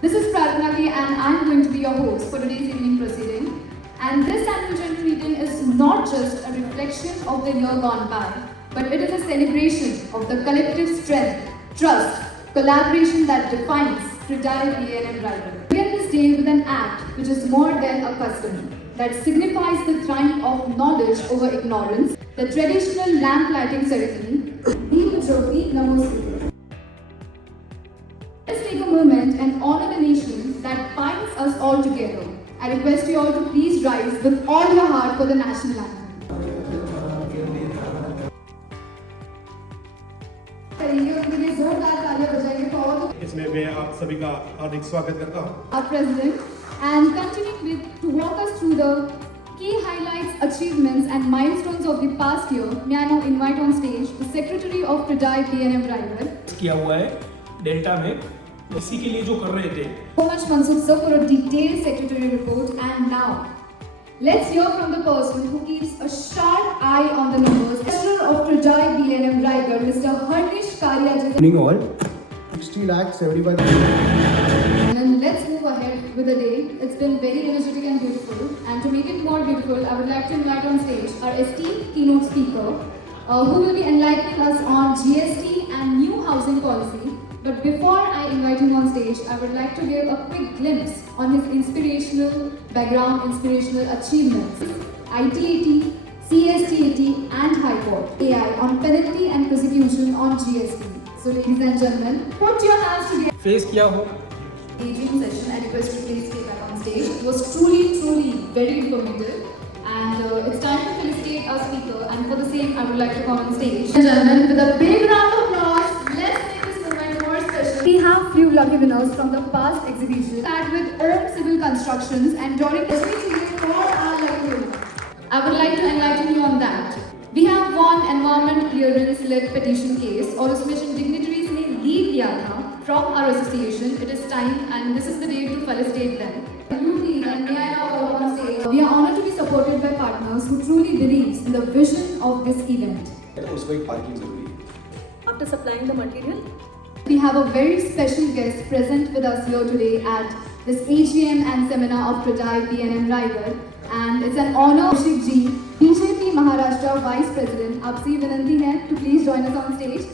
This is Pradhana K and I'm going to be your host for today's evening proceeding. And this annual general meeting is not just a reflection of the year gone by, but it is a celebration of the collective strength, trust, collaboration that defines Fragile A&M Rival. We begin this day with an act which is more than a custom, that signifies the triumph of knowledge over ignorance, the traditional lamp lighting ceremony, Deep Jyoti Namaste. Let's take a moment and honor the nation that binds us all together. I request you all to please rise with all your heart for the national anthem. इसमें मैं आप सभी का हार्दिक स्वागत करता हूँ। Our President, and continuing with to walk us through the key highlights, achievements and milestones of the past year, may I now invite on stage the Secretary of Fragile A&M Rival. किया हुआ है delta में इसी के लिए जो कर रहे थे। So much Mansukh sir for a detailed secretary report, and now let's hear from the person who keeps a sharp eye on the numbers. Treasurer of Fragile A&M Rival, Mr. Harnish Karia. Morning all. 60 lakh 75. And let's move ahead with the day. It's been very energetic and beautiful. And to make it more beautiful, I would like to invite on stage our esteemed keynote speaker, who will be enlightening us on GST and new housing policy. But before I invite him on stage, I would like to give a quick glimpse on his inspirational background, inspirational achievements. ITAT, CSTAT and High Court, AI on penalty and prosecution on GST. So ladies and gentlemen, put your hands together. Face किया हो Aging session, I request you please stay back on stage. It was truly very informative. And it's time to felicitate our speaker. And for the same, I would like to come on stage. Ladies and gentlemen, with a big round of applause, let's make this moment more special. We have few lucky winners from the past exhibition. Start with Om Civil Constructions and during this meeting for our lucky winner. I would like to enlighten you on that. We have won environment clearance-led petition case और उसमें जिन dignitaries ने lead किया था from our association. It is time and this is the day to felicitate them. UT and may I now call on stage. We are honored to be supported by partners who truly believes in the vision of this event. उसको एक parking जरूरी है। After supplying the material, We have a very special guest present with us here today at this AGM and seminar of Fragile A&M Rival. And it's an honor, Ashik Ji, BJP Maharashtra Vice President, आपसे विनंती है to please join us on stage.